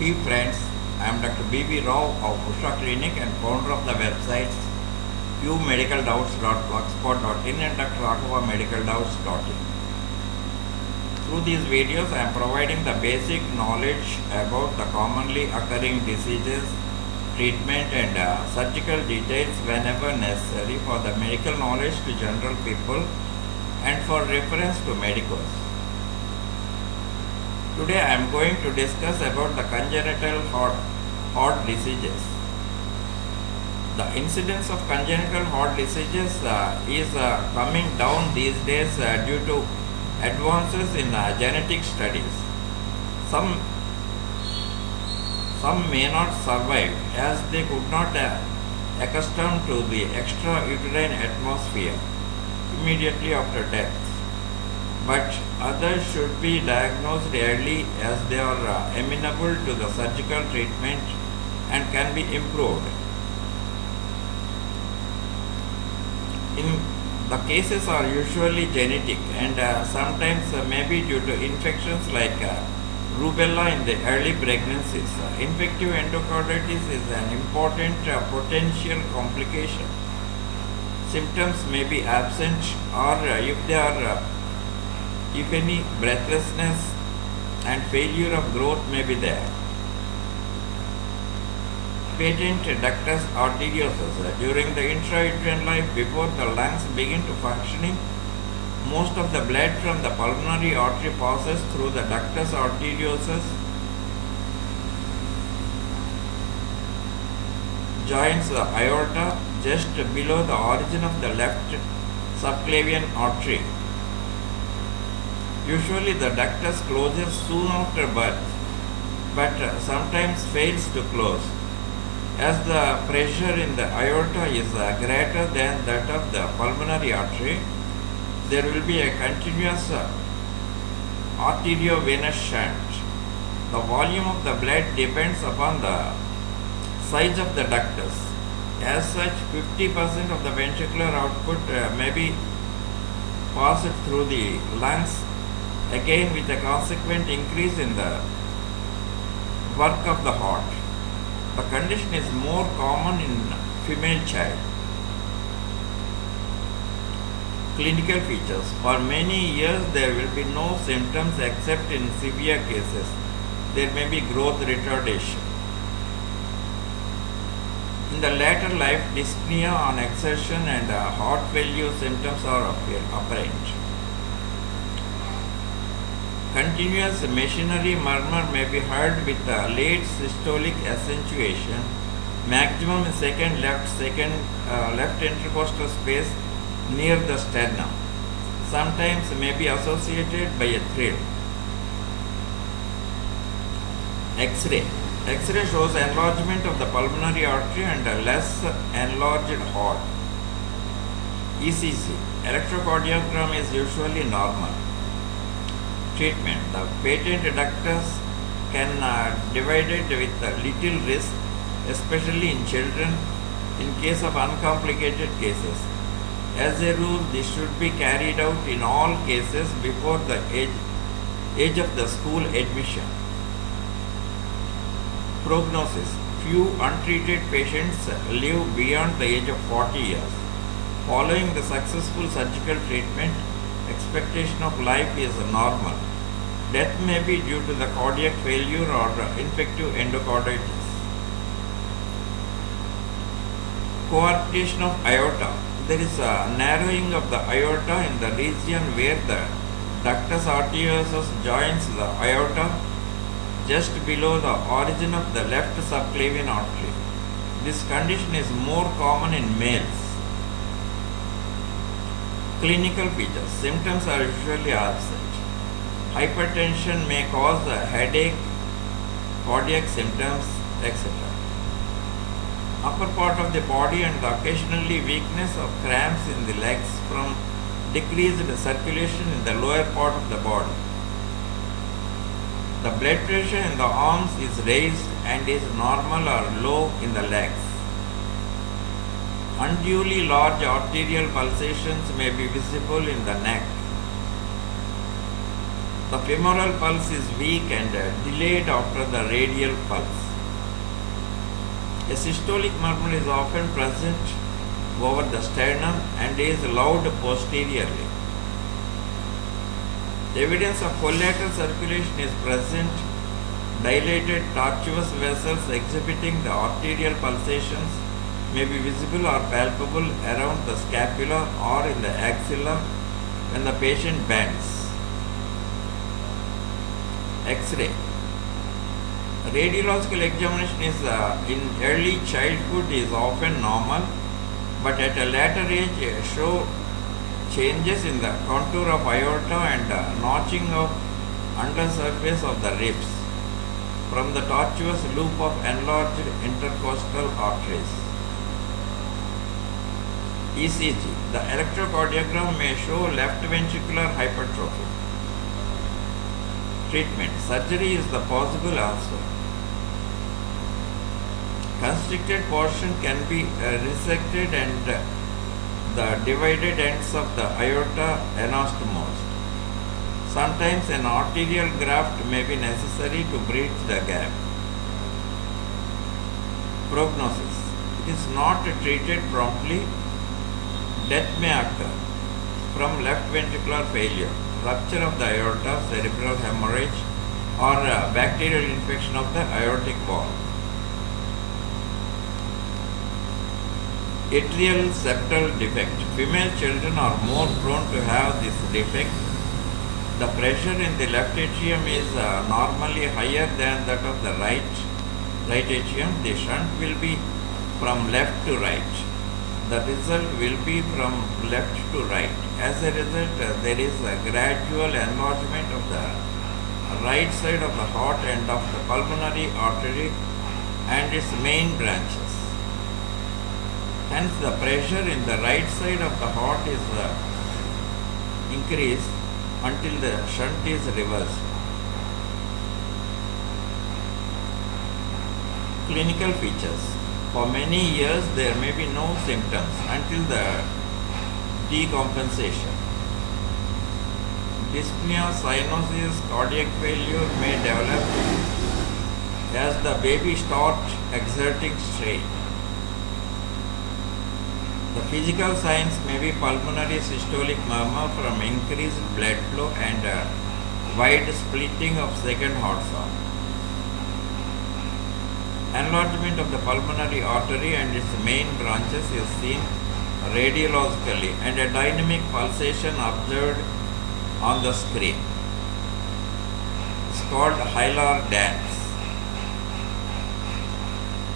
Hey friends, I am Dr. B.B. Rao of Usha Clinic and founder of the websites qmedicaldoubts.blogspot.in and drraghavamedicaldoubts.in. Through these videos, I am providing the basic knowledge about the commonly occurring diseases, treatment and surgical details whenever necessary for the medical knowledge to general people and for reference to medicos. Today I am going to discuss about the congenital heart diseases. The incidence of congenital heart diseases is coming down these days due to advances in genetic studies. Some may not survive as they could not accustom to the extrauterine atmosphere immediately after death. But others should be diagnosed early as they are amenable to the surgical treatment and can be improved. The cases are usually genetic and sometimes may be due to infections like rubella in the early pregnancies. Infective endocarditis is an important potential complication. Symptoms may be absent or if any, breathlessness and failure of growth may be there. Patent ductus arteriosus. During the intrauterine life, before the lungs begin to functioning, most of the blood from the pulmonary artery passes through the ductus arteriosus, joins the aorta just below the origin of the left subclavian artery. Usually the ductus closes soon after birth, but sometimes fails to close. As the pressure in the aorta is greater than that of the pulmonary artery, there will be a continuous arteriovenous shunt. The volume of the blood depends upon the size of the ductus. As such, 50% of the ventricular output may be passed through the lungs, again with a consequent increase in the work of the heart. The condition is more common in female child. Clinical features. For many years there will be no symptoms except in severe cases. There may be growth retardation. In the later life, dyspnea on exertion and heart failure symptoms are apparent. Continuous machinery murmur may be heard with late systolic accentuation, maximum in left intercostal space near the sternum. Sometimes may be associated by a thrill. X-ray. X-ray shows enlargement of the pulmonary artery and a less enlarged heart. ECG. Electrocardiogram is usually normal. Treatment. The patent ductus can divided with little risk, especially in children in case of uncomplicated cases. As a rule, this should be carried out in all cases before the age of the school admission. Prognosis. Few untreated patients live beyond the age of 40 years. Following the successful surgical treatment, expectation of life is normal. Death may be due to the cardiac failure or infective endocarditis. Coarctation of aorta. There is a narrowing of the aorta in the region where the ductus arteriosus joins the aorta just below the origin of the left subclavian artery. This condition is more common in males. Clinical features. Symptoms are usually absent. Hypertension may cause a headache, cardiac symptoms, etc. Upper part of the body and occasionally weakness of cramps in the legs from decreased circulation in the lower part of the body. The blood pressure in the arms is raised and is normal or low in the legs. Unduly large arterial pulsations may be visible in the neck. The femoral pulse is weak and delayed after the radial pulse. A systolic murmur is often present over the sternum and is loud posteriorly. Evidence of collateral circulation is present, dilated tortuous vessels exhibiting the arterial pulsations may be visible or palpable around the scapula or in the axilla when the patient bends. X-ray. Radiological examination is in early childhood is often normal, but at a later age show changes in the contour of aorta and notching of undersurface of the ribs from the tortuous loop of enlarged intercostal arteries. ECG. The electrocardiogram may show left ventricular hypertrophy. Treatment. Surgery is the possible answer. Constricted portion can be resected and the divided ends of the aorta anastomosed. Sometimes an arterial graft may be necessary to bridge the gap. Prognosis. It is not treated promptly. Death may occur from left ventricular failure, rupture of the aorta, cerebral hemorrhage, or bacterial infection of the aortic valve. Atrial septal defect. Female children are more prone to have this defect. The pressure in the left atrium is normally higher than that of the right atrium. The shunt will be from left to right. The result will be from left to right. As a result, there is a gradual enlargement of the right side of the heart and of the pulmonary artery and its main branches. Hence, the pressure in the right side of the heart is increased until the shunt is reversed. Clinical features. For many years, there may be no symptoms until the decompensation. Dyspnea, cyanosis, cardiac failure may develop as the baby starts exerting strain. The physical signs may be pulmonary systolic murmur from increased blood flow and wide splitting of second heart sound. Enlargement of the pulmonary artery and its main branches is seen radiologically and a dynamic pulsation observed on the screen. It's called hilar dance.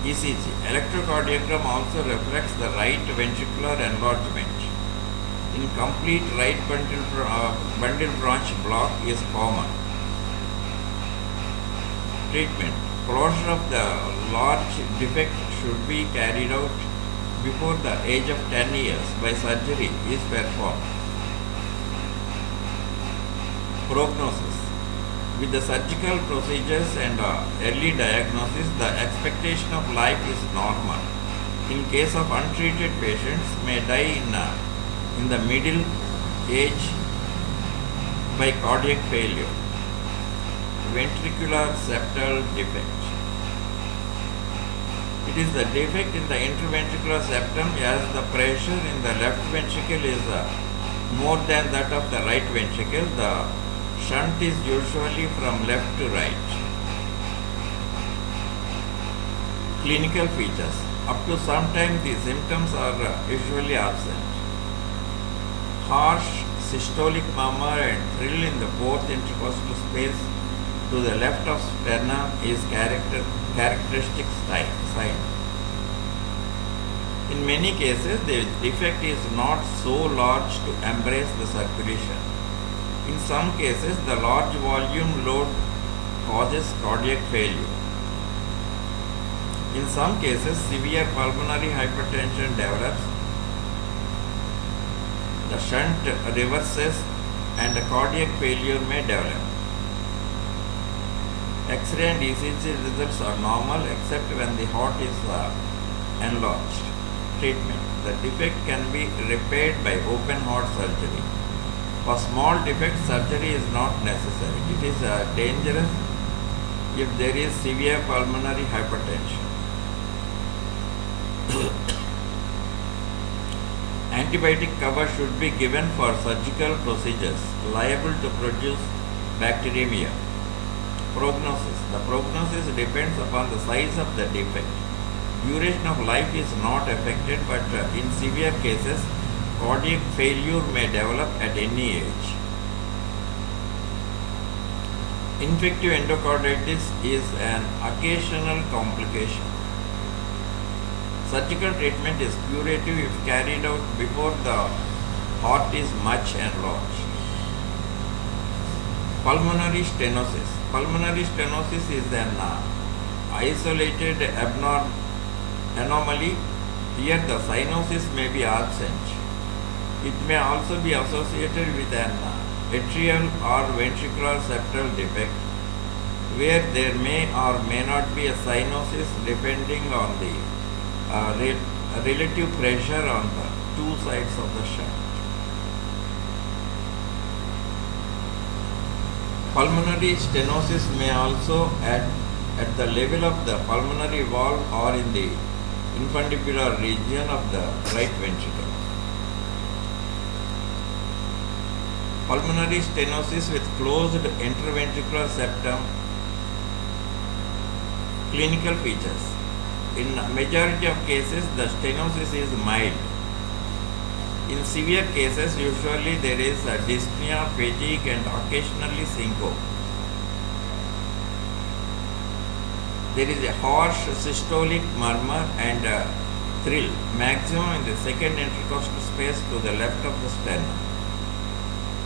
ECG. Electrocardiogram also reflects the right ventricular enlargement. Incomplete right bundle branch block is common. Treatment. Closure of the large defect should be carried out before the age of 10 years by surgery is performed. Prognosis. With the surgical procedures and early diagnosis, the expectation of life is normal. In case of untreated patients, may die in the middle age by cardiac failure. Ventricular septal defect. It is the defect in the interventricular septum as the pressure in the left ventricle is more than that of the right ventricle. The shunt is usually from left to right. Clinical features. Up to some time, the symptoms are usually absent. Harsh systolic murmur and thrill in the fourth intercostal space to the left of sternum is characteristic sign. In many cases, the defect is not so large to embrace the circulation. In some cases, the large volume load causes cardiac failure. In some cases, severe pulmonary hypertension develops. The shunt reverses and cardiac failure may develop. X-ray and ECG results are normal except when the heart is enlarged. Treatment. The defect can be repaired by open heart surgery. For small defects, surgery is not necessary. It is dangerous if there is severe pulmonary hypertension. Antibiotic cover should be given for surgical procedures liable to produce bacteremia. Prognosis. The prognosis depends upon the size of the defect. Duration of life is not affected, but in severe cases, cardiac failure may develop at any age. Infective endocarditis is an occasional complication. Surgical treatment is curative if carried out before the heart is much enlarged. Pulmonary stenosis. Pulmonary stenosis is an isolated anomaly. Here the cyanosis may be absent. It may also be associated with an atrial or ventricular septal defect, where there may or may not be a cyanosis depending on the relative pressure on the two sides of the shunt. Pulmonary stenosis may also at the level of the pulmonary valve or in the infundibular region of the right ventricle. Pulmonary stenosis with closed interventricular septum. Clinical features. In majority of cases, the stenosis is mild. In severe cases, usually there is dyspnea, fatigue, and occasionally syncope. There is a harsh systolic murmur and thrill, maximum in the second intercostal space to the left of the sternum.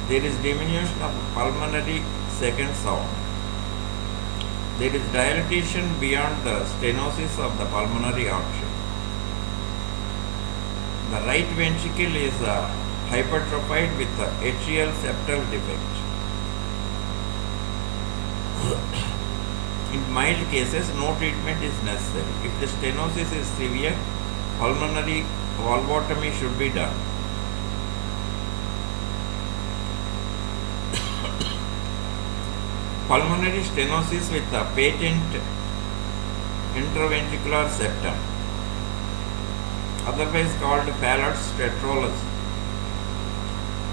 There is diminution of pulmonary second sound. There is dilatation beyond the stenosis of the pulmonary artery. The right ventricle is hypertrophied with atrial septal defect. In mild cases, no treatment is necessary. If the stenosis is severe, pulmonary valvotomy should be done. Pulmonary stenosis with a patent interventricular septum, otherwise called Fallot's tetralogy.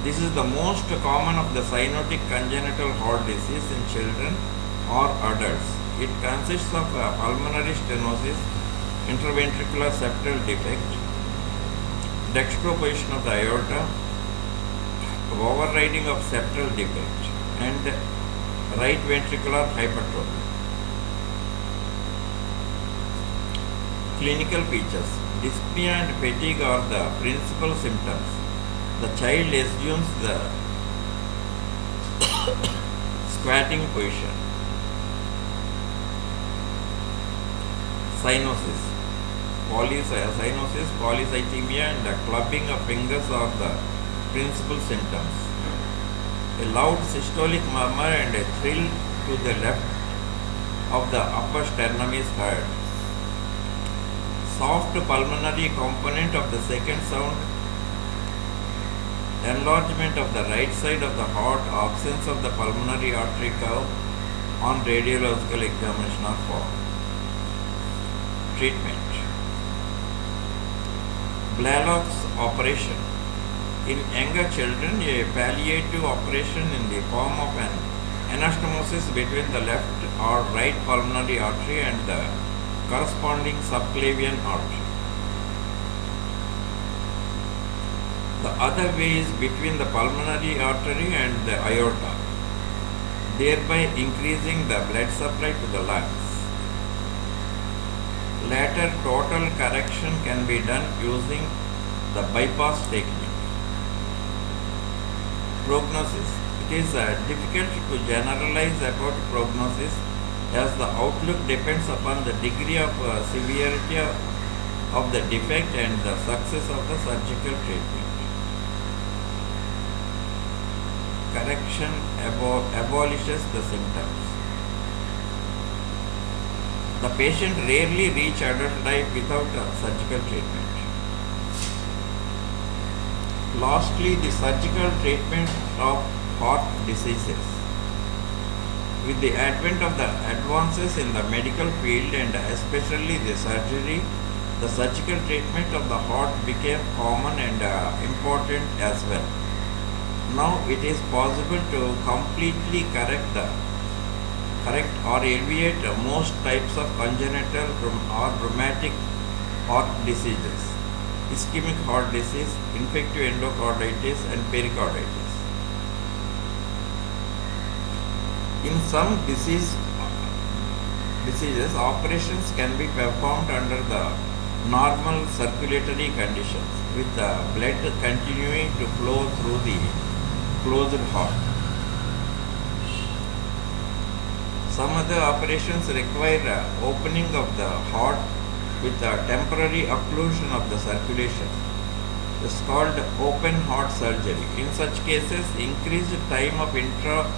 This is the most common of the cyanotic congenital heart disease in children or adults. It consists of pulmonary stenosis, interventricular septal defect, dextroposition of the aorta, overriding of septal defect, and right ventricular hypertrophy. Clinical features. Dyspnea and fatigue are the principal symptoms. The child assumes the squatting position. Cyanosis. Cyanosis, polycythemia, and clubbing of fingers are the principal symptoms. A loud systolic murmur and a thrill to the left of the upper sternum is heard. Soft pulmonary component of the second sound, enlargement of the right side of the heart, absence of the pulmonary artery curve on radiological examination are found. Treatment. Blalock's operation. In younger children, a palliative operation in the form of an anastomosis between the left or right pulmonary artery and the corresponding subclavian artery. The other way is between the pulmonary artery and the aorta, thereby increasing the blood supply to the lungs. Later total correction can be done using the bypass technique. Prognosis. It is difficult to generalize about prognosis as the outlook depends upon the degree of severity of the defect and the success of the surgical treatment. Correction abolishes the symptoms. The patient rarely reaches adult life without surgical treatment. Lastly, the surgical treatment of heart diseases. With the advent of the advances in the medical field and especially the surgery, the surgical treatment of the heart became common and important as well. Now it is possible to completely correct or alleviate most types of congenital or rheumatic heart diseases, ischemic heart disease, infective endocarditis, and pericarditis. In some diseases, operations can be performed under the normal circulatory conditions, with the blood continuing to flow through the closed heart. Some other operations require opening of the heart with a temporary occlusion of the circulation. This is called open heart surgery. In such cases, increased time of intracardiac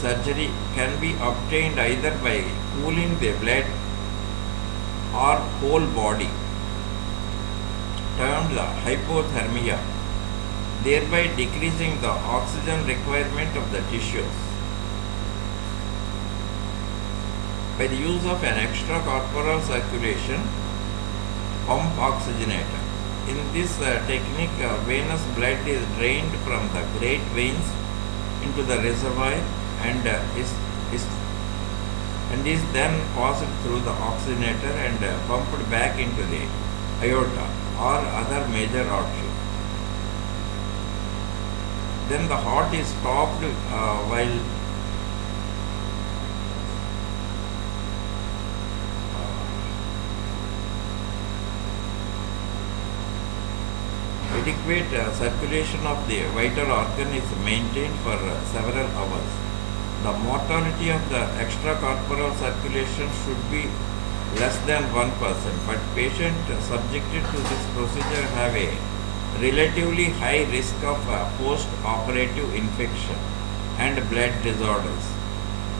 surgery can be obtained either by cooling the blood or whole body, termed hypothermia, thereby decreasing the oxygen requirement of the tissues. By the use of an extracorporeal circulation pump oxygenator. In this technique, venous blood is drained from the great veins into the reservoir and is then passed through the oxygenator and pumped back into the aorta or other major artery. Then the heart is stopped while adequate circulation of the vital organ is maintained for several hours. The mortality of the extracorporeal circulation should be less than 1%, but patients subjected to this procedure have a relatively high risk of post-operative infection and blood disorders.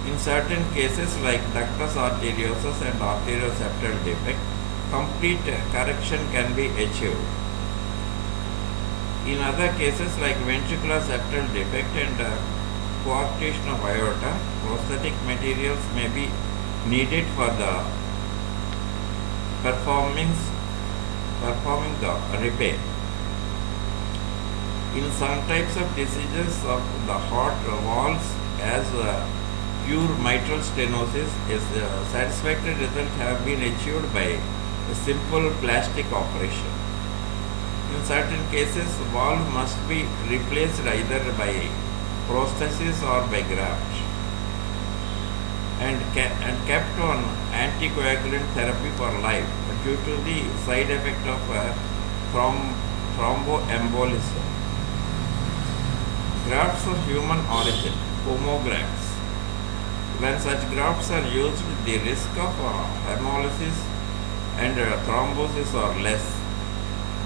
In certain cases like ductus arteriosus and arterioseptal defect, complete correction can be achieved. In other cases like ventricular septal defect and coarctation of aorta, prosthetic materials may be needed for the performing the repair. In some types of diseases of the heart valves, as pure mitral stenosis, a satisfactory result have been achieved by a simple plastic operation. In certain cases, valve must be replaced either by prosthesis or by graft and kept on anticoagulant therapy for life due to the side effect of thromboembolism. Grafts of human origin, homografts. When such grafts are used, the risk of hemolysis and thrombosis are less,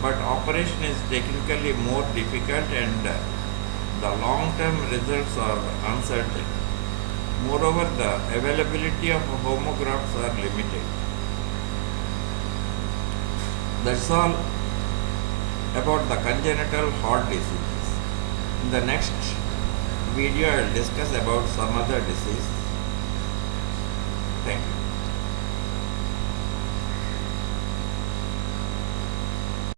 but operation is technically more difficult and the long-term results are uncertain. Moreover, the availability of homografts are limited. That's all about the congenital heart diseases. In the next video, I will discuss about some other disease. Thank you.